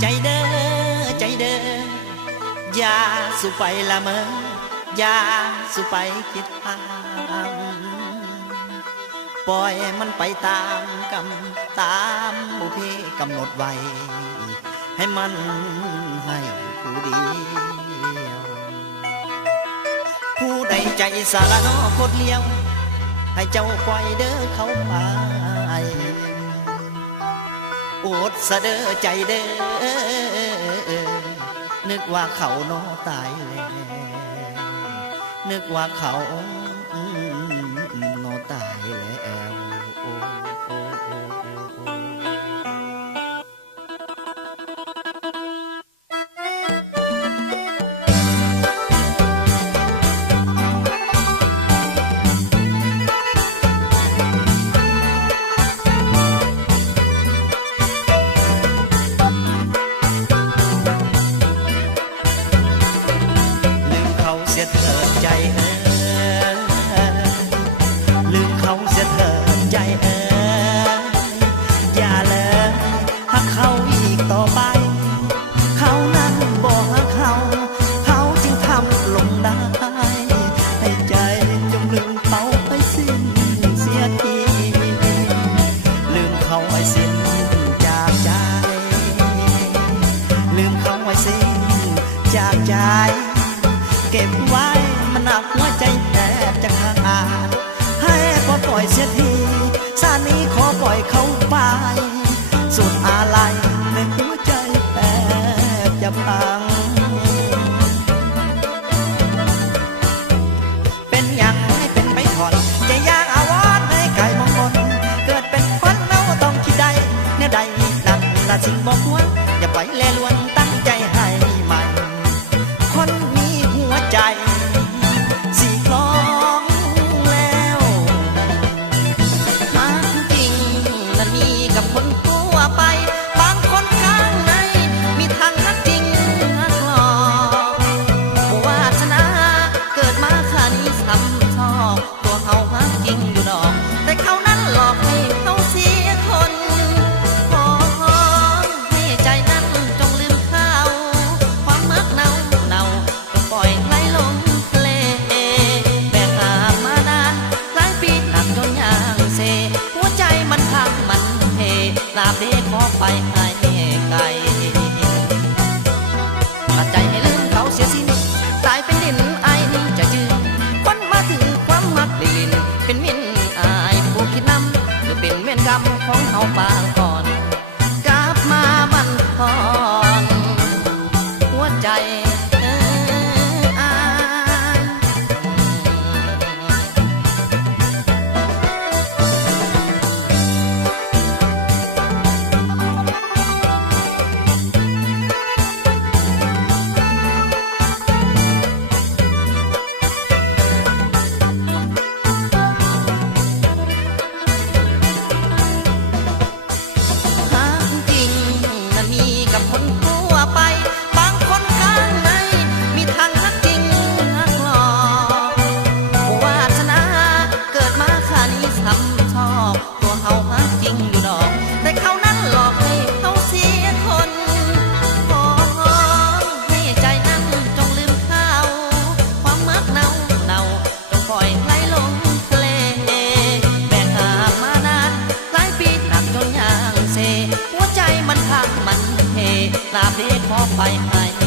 ใจเด้อใจเด้ออย่าสุไปละเมออย่าสุไปคิดทางปล่อยมันไปตามกรรมตามบุพเพกำหนดไว้ให้มันให้ผู้เดียวผู้ใดใจสารนอโคตรเลี้ยวให้เจ้าปล่อยเด้อเขาไปอดสะเด้อใจเด้อนึกว่าเขาโนตายแล้วนึกว่าเขาโนตายแล้วเสียเถิดใจลืมเขาเสียเถิดใจอย่าเลยหักเขาอีกต่อไปเขานั้นบ่หักเขาจึงทำลงได้ให้ใจจงลืมเขาไปสิ้นเสียทีลืมเขาไว้สิ้นจากใจลืมเขาไว้สิ้นจากใจเก็บไว้มันหนักหัวใจแทบจะขาดให้ขอปล่อยเสียทีซานี้ขอปล่อยเขาไปสุดอาลัยในหัวใจแทบจะพังเป็นอย่างให้เป็นไม่ถอนจะย่างอาวรณ์ให้ไก่มงคลเกิดเป็นคนเราต้องคิดใดเนี่ยใดนั่นละสิ่งบอกควรอย่าไปแลล้วนตั้งใจให้ใหม่คนใจสีคล้องแล้วมาจริงนั้นมีกับคนทั่วไปบางคนข้างในมีทางนักจริงนักหลอกวาสนาเกิดมาขานี้ซ้ำชอบตัวเขาฮักจริงอยู่ดอกแต่เขานั้นหลอกให้เขาเสียคนขอให้ใจนั้นจงลืมเขาความเมือกเน่าปล่อยไหลลงทะเลแบกหามมานานหลายปีหนักจนยางเซหัวใจมันพังมันเทลาบเด็กขอไปให้ไกลตัดใจให้ลืมเขาเสียสิ้นตายเป็นดินไอ้นี่จะจืดคนมาถึงความมักลินเป็นมินอายผู้คิดนำหรือเป็นเวรกรรมของเขาบางก่อนกลับมาบันทอนหัวใจลาบเด็กขอไปให้